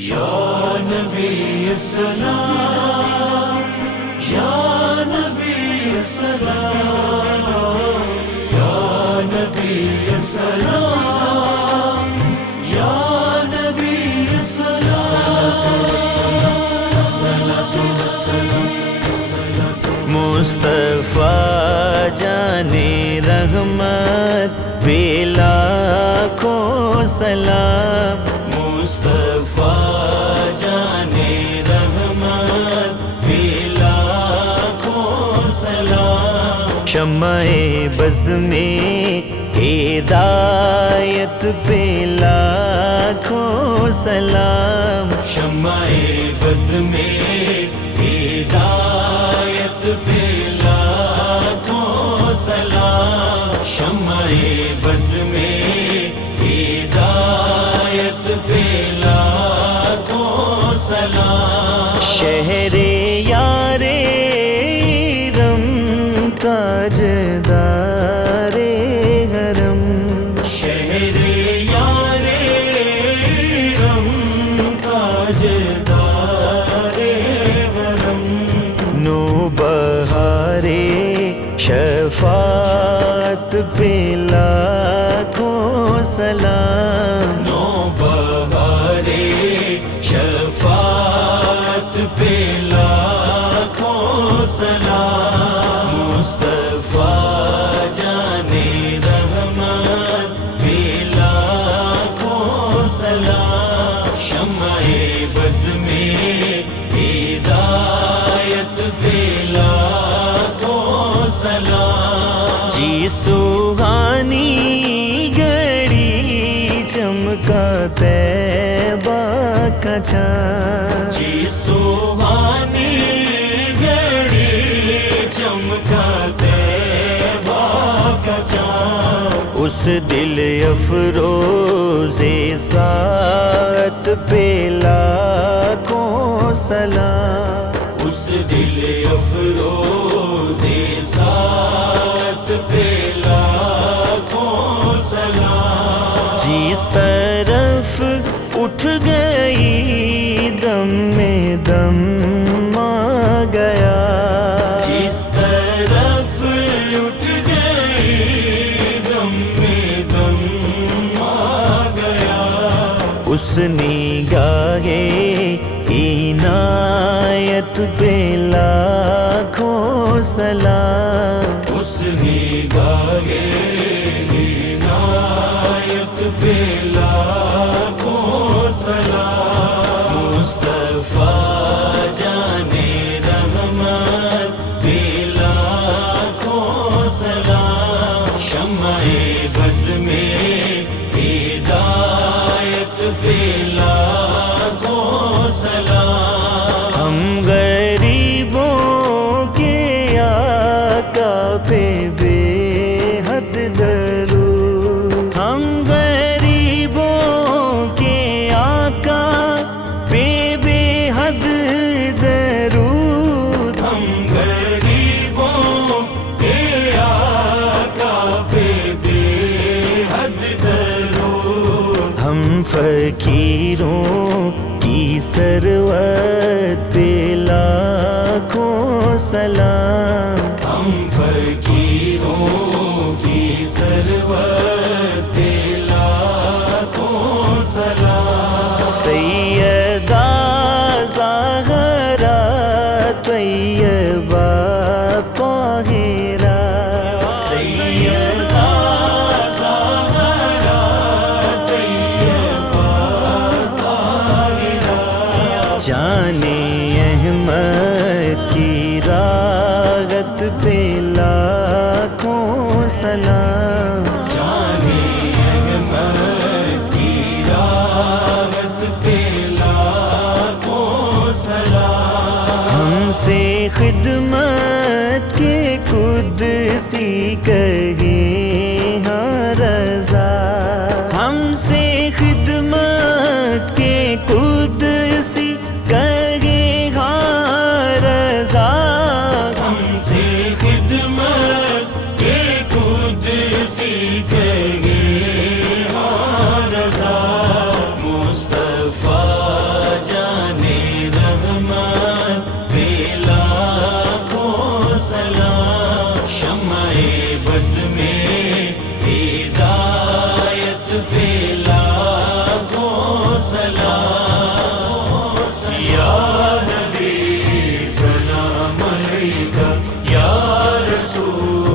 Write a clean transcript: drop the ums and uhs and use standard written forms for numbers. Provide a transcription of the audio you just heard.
یا نبی سلام، یا نبی سلام، یا نبی سلام، یا نبی سلام۔ مصطفیٰ جان رحمت بے لاکھوں سلام، مصطفیٰ جان رحمت بے لاکھوں سلام۔ شمع بز میں ہدایت پہ لاکھوں سلام، شمع بز میں ہدایت پہ لاکھوں سلام، شمع بز میں ہدایت پہ لاکھوں سلام۔ شہر یار رم تاجدار حرم، شہر یار رم تاجدار حرم، نو بہار شفاعت پہ لاکھوں سلام، نو بہار شفاعت پہ لاکھوں سلام۔ مصطفیٰ جان رحمت پہ لاکھوں سلام، شمع بز میں ہدایت پہ لاکھوں سلام۔ جی سوہانی گھڑی چمکا طیبہ کا چاند، جی سوہانی گھڑی چمکا طیبہ کا چاند، اس دل افروز ساعت پہ لاکھوں سلام، اس دل افروز ساعت پہ لاکھوں سلام۔ جس طرف اٹھ گئی دم میں دم آ گیا، جس طرف اٹھ گئی دم میں دم آ گیا، اس نگاہ عنایت پہ لاکھوں سلام، اس نگاہ عنایت پہ لاکھوں سلام۔ مصطفیٰ جان رحمت پہ لاکھوں سلام، شمع بز میں ہدایت پہ لاکھوں سلام۔ ہم غریبوں کے آقا پہ بے حد درود، ہم غریبوں کے آقا پہ بے حد درود، ہم غریبوں کے آقا پہ بے حد درود، ہم فقیروں کی ثروت پہ لاکھوں سلام، ہم فقیروں کی ثروت پہ لاکھوں سلام۔ سیدہ زہرا طیبہ طاہرہ، سیدہ زہرا طیبہ طاہرہ، جان احمد کی راغت پہ لاکھوں سلام، جان احمد کی راغت پہ لاکھوں سلام۔ ہم سے خدمت کے قدسی کہے ہاں رضا، ہم سے خدمت کے قدسی کہے ہاں رضا، ہم سے خدمت کے قدسی کہے ہاں رضا۔ مصطفیٰ شمع بز میں ہدایت پہ لاکھوں سلام، یا نبی سلام علیکہ، یا رسول